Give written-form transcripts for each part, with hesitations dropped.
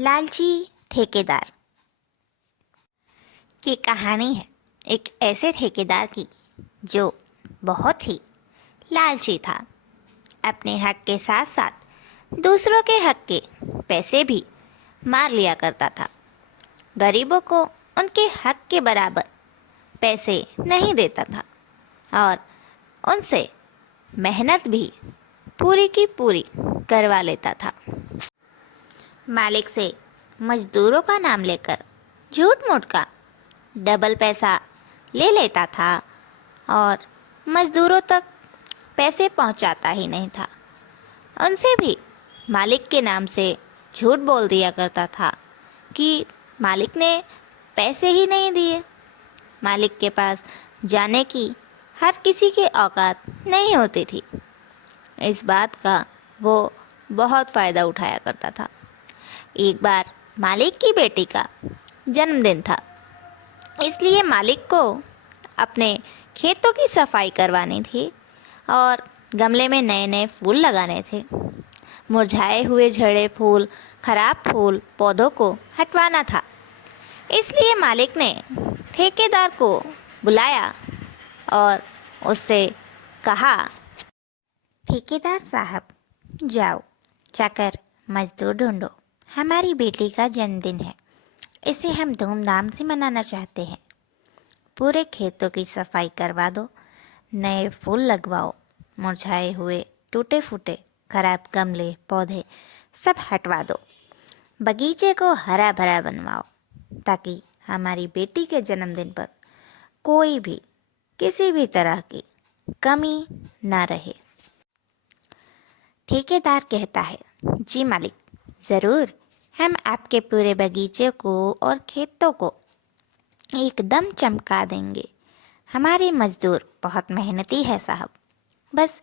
लालची ठेकेदार की कहानी है एक ऐसे ठेकेदार की जो बहुत ही लालची था। अपने हक के साथ साथ दूसरों के हक के पैसे भी मार लिया करता था। गरीबों को उनके हक के बराबर पैसे नहीं देता था और उनसे मेहनत भी पूरी की पूरी करवा लेता था। मालिक से मजदूरों का नाम लेकर झूठ मूठ का डबल पैसा ले लेता था और मजदूरों तक पैसे पहुंचाता ही नहीं था। उनसे भी मालिक के नाम से झूठ बोल दिया करता था कि मालिक ने पैसे ही नहीं दिए। मालिक के पास जाने की हर किसी की औकात नहीं होती थी। इस बात का वो बहुत फ़ायदा उठाया करता था। एक बार मालिक की बेटी का जन्मदिन था, इसलिए मालिक को अपने खेतों की सफाई करवानी थी और गमले में नए नए फूल लगाने थे। मुरझाए हुए झड़े फूल, खराब फूल पौधों को हटवाना था। इसलिए मालिक ने ठेकेदार को बुलाया और उससे कहा, ठेकेदार साहब, जाओ जाकर मजदूर ढूंढो। हमारी बेटी का जन्मदिन है, इसे हम धूमधाम से मनाना चाहते हैं। पूरे खेतों की सफाई करवा दो, नए फूल लगवाओ, मुरझाए हुए टूटे फूटे खराब गमले पौधे सब हटवा दो, बगीचे को हरा भरा बनवाओ ताकि हमारी बेटी के जन्मदिन पर कोई भी किसी भी तरह की कमी ना रहे। ठेकेदार कहता है, जी मालिक, ज़रूर, हम आपके पूरे बगीचे को और खेतों को एकदम चमका देंगे। हमारे मज़दूर बहुत मेहनती है साहब, बस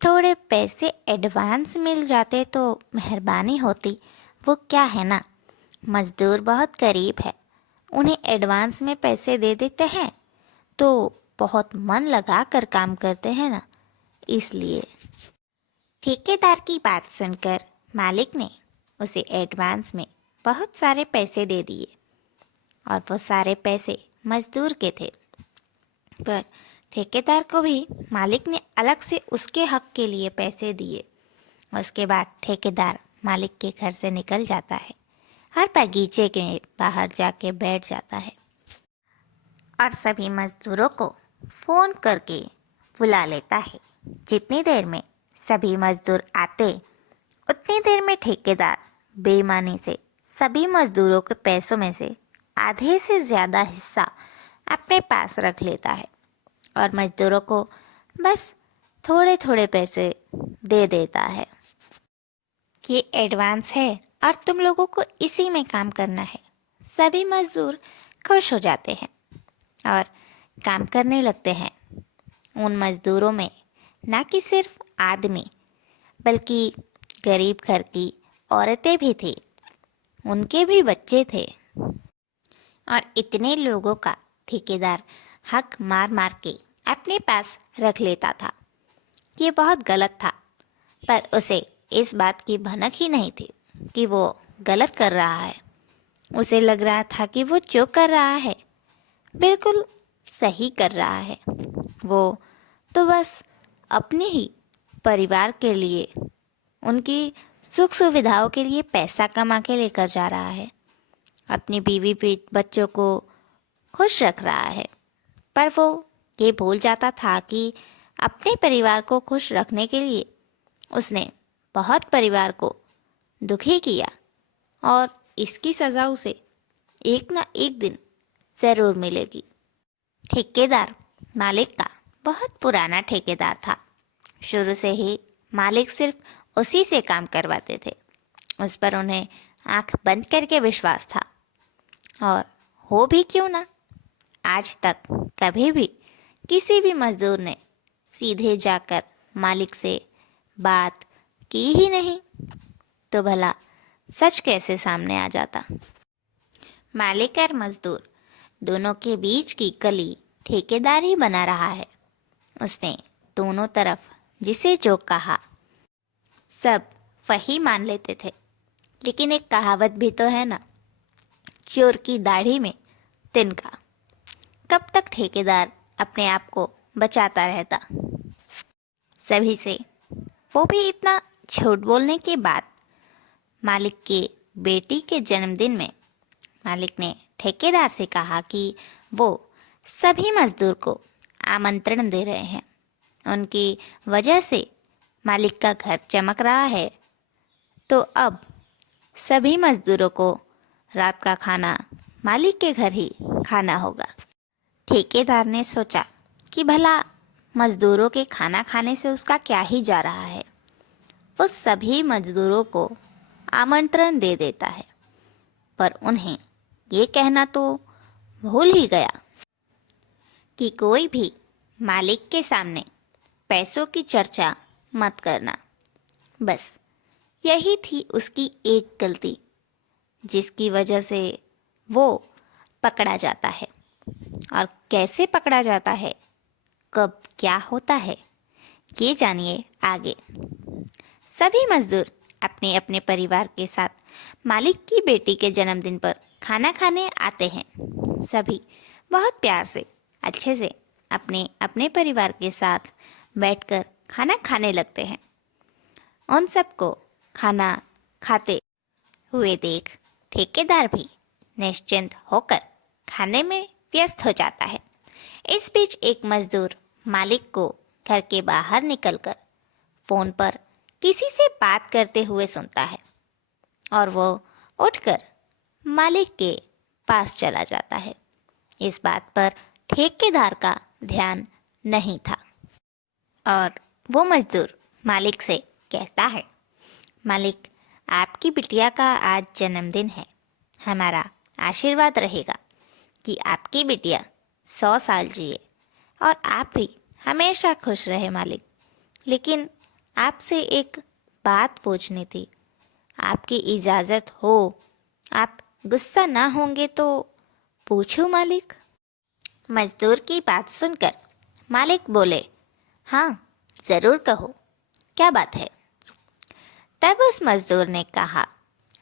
थोड़े पैसे एडवांस मिल जाते तो मेहरबानी होती। वो क्या है ना, मज़दूर बहुत गरीब है, उन्हें एडवांस में पैसे दे देते हैं तो बहुत मन लगा कर काम करते हैं ना, इसलिए। ठेकेदार की बात सुनकर मालिक ने उसे एडवांस में बहुत सारे पैसे दे दिए और वो सारे पैसे मजदूर के थे। पर ठेकेदार को भी मालिक ने अलग से उसके हक के लिए पैसे दिए। उसके बाद ठेकेदार मालिक के घर से निकल जाता है और बगीचे के बाहर जाके बैठ जाता है और सभी मजदूरों को फ़ोन करके बुला लेता है। जितनी देर में सभी मजदूर आते उतनी देर में ठेकेदार बेईमानी से सभी मजदूरों के पैसों में से आधे से ज़्यादा हिस्सा अपने पास रख लेता है और मजदूरों को बस थोड़े थोड़े पैसे दे देता है। ये एडवांस है और तुम लोगों को इसी में काम करना है। सभी मजदूर खुश हो जाते हैं और काम करने लगते हैं। उन मजदूरों में ना कि सिर्फ आदमी बल्कि गरीब घर की औरतें भी थी, उनके भी बच्चे थे और इतने लोगों का ठेकेदार हक मार मार के अपने पास रख लेता था। ये बहुत गलत था, पर उसे इस बात की भनक ही नहीं थी कि वो गलत कर रहा है। उसे लग रहा था कि वो जो कर रहा है बिल्कुल सही कर रहा है। वो तो बस अपने ही परिवार के लिए, उनकी सुख सुविधाओं के लिए पैसा कमा के लेकर जा रहा है, अपनी बीवी बच्चों को खुश रख रहा है। पर वो ये भूल जाता था कि अपने परिवार को खुश रखने के लिए उसने बहुत परिवार को दुखी किया और इसकी सज़ा उसे एक ना एक दिन ज़रूर मिलेगी। ठेकेदार मालिक का बहुत पुराना ठेकेदार था। शुरू से ही मालिक सिर्फ उसी से काम करवाते थे। उस पर उन्हें आंख बंद करके विश्वास था और हो भी क्यों ना, आज तक कभी भी किसी भी मजदूर ने सीधे जाकर मालिक से बात की ही नहीं, तो भला सच कैसे सामने आ जाता। मालिक और मजदूर दोनों के बीच की कली ठेकेदार ही बना रहा है। उसने दोनों तरफ जिसे जो कहा सब वही मान लेते थे। लेकिन एक कहावत भी तो है ना, चोर की दाढ़ी में तिनका। कब तक ठेकेदार अपने आप को बचाता रहता सभी से। वो भी इतना झूठ बोलने के बाद। मालिक के बेटी के जन्मदिन में मालिक ने ठेकेदार से कहा कि वो सभी मजदूर को आमंत्रण दे रहे हैं। उनकी वजह से मालिक का घर चमक रहा है, तो अब सभी मजदूरों को रात का खाना मालिक के घर ही खाना होगा। ठेकेदार ने सोचा कि भला मजदूरों के खाना खाने से उसका क्या ही जा रहा है। वो सभी मजदूरों को आमंत्रण दे देता है, पर उन्हें ये कहना तो भूल ही गया कि कोई भी मालिक के सामने पैसों की चर्चा मत करना। बस यही थी उसकी एक गलती, जिसकी वजह से वो पकड़ा जाता है। और कैसे पकड़ा जाता है, कब क्या होता है, ये जानिए आगे। सभी मजदूर अपने अपने परिवार के साथ मालिक की बेटी के जन्मदिन पर खाना खाने आते हैं। सभी बहुत प्यार से, अच्छे से अपने अपने परिवार के साथ बैठकर खाना खाने लगते हैं। उन सबको खाना खाते हुए देख ठेकेदार भी निश्चिंत होकर खाने में व्यस्त हो जाता है। इस बीच एक मजदूर मालिक को घर के बाहर निकलकर फोन पर किसी से बात करते हुए सुनता है और वो उठकर मालिक के पास चला जाता है। इस बात पर ठेकेदार का ध्यान नहीं था और वो मजदूर मालिक से कहता है, मालिक, आपकी बिटिया का आज जन्मदिन है। हमारा आशीर्वाद रहेगा कि आपकी बिटिया 100 साल जिए और आप भी हमेशा खुश रहे मालिक। लेकिन आपसे एक बात पूछनी थी, आपकी इजाज़त हो? आप गुस्सा ना होंगे तो पूछूं मालिक? मजदूर की बात सुनकर मालिक बोले, हाँ ज़रूर कहो, क्या बात है? तब उस मजदूर ने कहा,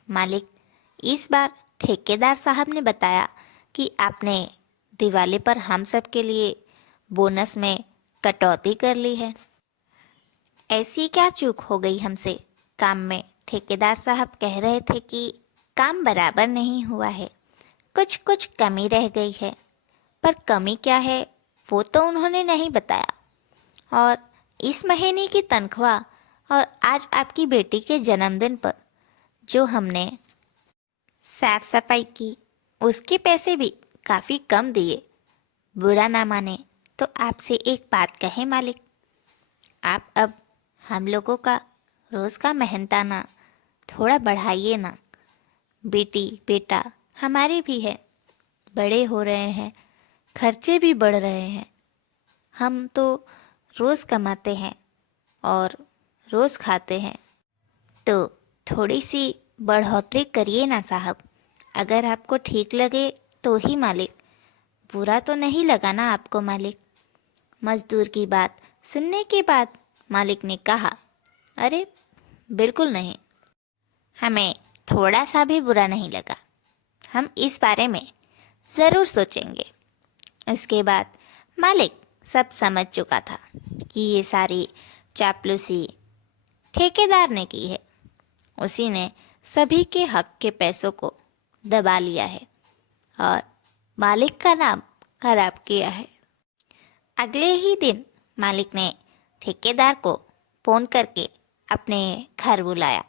मालिक, इस बार ठेकेदार साहब ने बताया कि आपने दिवाली पर हम सब के लिए बोनस में कटौती कर ली है। ऐसी क्या चूक हो गई हमसे काम में? ठेकेदार साहब कह रहे थे कि काम बराबर नहीं हुआ है, कुछ कुछ कमी रह गई है, पर कमी क्या है वो तो उन्होंने नहीं बताया। और इस महीने की तनख्वाह और आज आपकी बेटी के जन्मदिन पर जो हमने साफ सफाई की उसके पैसे भी काफ़ी कम दिए। बुरा ना माने तो आपसे एक बात कहें मालिक, आप अब हम लोगों का रोज़ का मेहनताना थोड़ा बढ़ाइए ना। बेटी बेटा हमारे भी है, बड़े हो रहे हैं, खर्चे भी बढ़ रहे हैं। हम तो रोज़ कमाते हैं और रोज़ खाते हैं, तो थोड़ी सी बढ़ोतरी करिए ना साहब। अगर आपको ठीक लगे तो ही मालिक, बुरा तो नहीं लगा ना आपको मालिक? मजदूर की बात सुनने के बाद मालिक ने कहा, अरे बिल्कुल नहीं, हमें थोड़ा सा भी बुरा नहीं लगा। हम इस बारे में ज़रूर सोचेंगे। इसके बाद मालिक सब समझ चुका था कि ये सारी चापलूसी ठेकेदार ने की है। उसी ने सभी के हक के पैसों को दबा लिया है और मालिक का नाम खराब किया है। अगले ही दिन मालिक ने ठेकेदार को फ़ोन करके अपने घर बुलाया।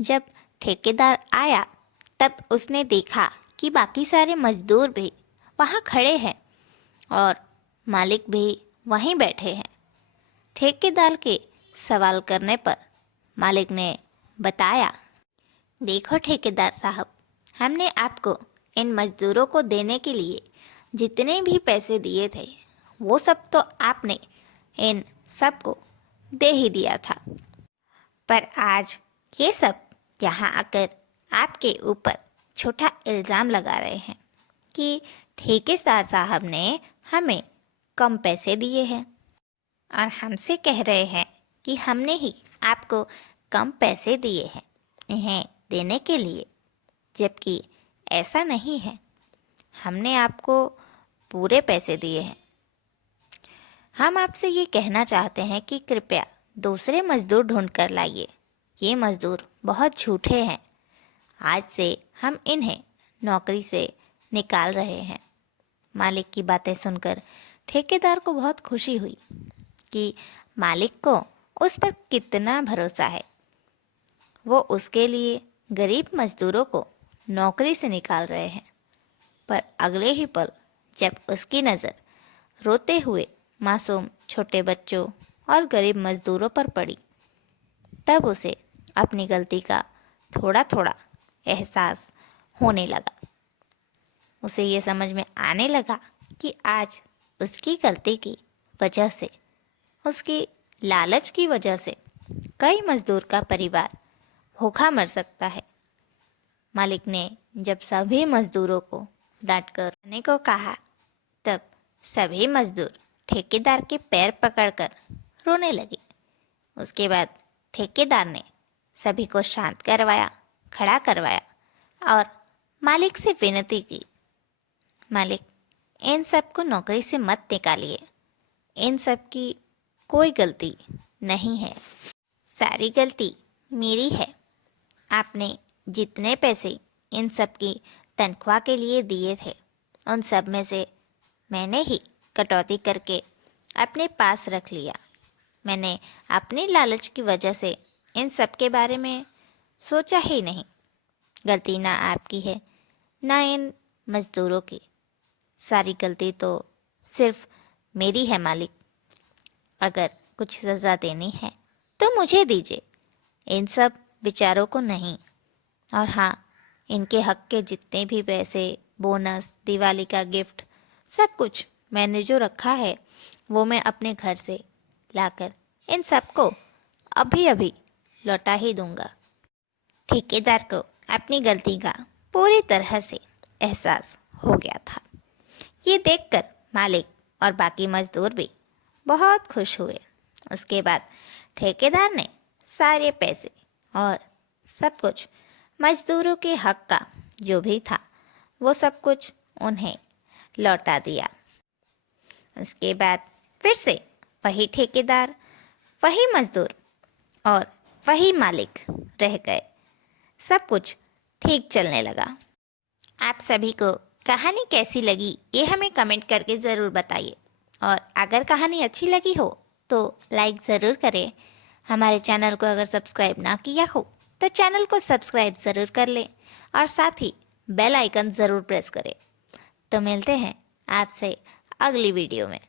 जब ठेकेदार आया तब उसने देखा कि बाकी सारे मजदूर भी वहाँ खड़े हैं और मालिक भी वहीं बैठे हैं। ठेकेदार के सवाल करने पर मालिक ने बताया, देखो ठेकेदार साहब, हमने आपको इन मजदूरों को देने के लिए जितने भी पैसे दिए थे वो सब तो आपने इन सबको दे ही दिया था, पर आज ये सब यहाँ आकर आपके ऊपर छोटा इल्ज़ाम लगा रहे हैं कि ठेकेदार साहब ने हमें कम पैसे दिए हैं और हमसे कह रहे हैं कि हमने ही आपको कम पैसे दिए हैं। इन्हें देने के लिए, जबकि ऐसा नहीं है। हमने आपको पूरे पैसे दिए हैं। हम आपसे ये कहना चाहते हैं कि कृपया दूसरे मजदूर ढूंढ कर लाइए। ये मजदूर बहुत झूठे हैं। आज से हम इन्हें नौकरी से निकाल रहे हैं। मालिक की बातें सुनकर ठेकेदार को बहुत खुशी हुई कि मालिक को उस पर कितना भरोसा है। वो उसके लिए गरीब मजदूरों को नौकरी से निकाल रहे हैं। पर अगले ही पल जब उसकी नज़र रोते हुए मासूम छोटे बच्चों और गरीब मजदूरों पर पड़ी, तब उसे अपनी गलती का थोड़ा थोड़ा एहसास होने लगा। उसे ये समझ में आने लगा कि आज उसकी गलती की वजह से, उसकी लालच की वजह से कई मजदूर का परिवार भूखा मर सकता है। मालिक ने जब सभी मजदूरों को डांटकर आने को कहा, तब सभी मजदूर ठेकेदार के पैर पकड़कर रोने लगे। उसके बाद ठेकेदार ने सभी को शांत करवाया, खड़ा करवाया और मालिक से विनती की, मालिक, इन सबको नौकरी से मत निकालिए। इन सब की कोई गलती नहीं है। सारी गलती मेरी है। आपने जितने पैसे इन सब की तनख्वाह के लिए दिए थे, उन सब में से मैंने ही कटौती करके अपने पास रख लिया। मैंने अपनी लालच की वजह से इन सब के बारे में सोचा ही नहीं। गलती ना आपकी है, ना इन मज़दूरों की। सारी गलती तो सिर्फ मेरी है मालिक। अगर कुछ सज़ा देनी है तो मुझे दीजिए, इन सब बेचारों को नहीं। और हाँ, इनके हक के जितने भी पैसे, बोनस, दिवाली का गिफ्ट, सब कुछ मैंने जो रखा है वो मैं अपने घर से लाकर इन सबको अभी अभी लौटा ही दूंगा। ठेकेदार को अपनी गलती का पूरी तरह से एहसास हो गया था। ये देखकर मालिक और बाकी मजदूर भी बहुत खुश हुए। उसके बाद ठेकेदार ने सारे पैसे और सब कुछ मजदूरों के हक का जो भी था वो सब कुछ उन्हें लौटा दिया। उसके बाद फिर से वही ठेकेदार, वही मजदूर और वही मालिक रह गए। सब कुछ ठीक चलने लगा। आप सभी को कहानी कैसी लगी ये हमें कमेंट करके ज़रूर बताइए। और अगर कहानी अच्छी लगी हो तो लाइक ज़रूर करें। हमारे चैनल को अगर सब्सक्राइब ना किया हो तो चैनल को सब्सक्राइब ज़रूर कर लें और साथ ही बेल आइकन ज़रूर प्रेस करें। तो मिलते हैं आपसे अगली वीडियो में।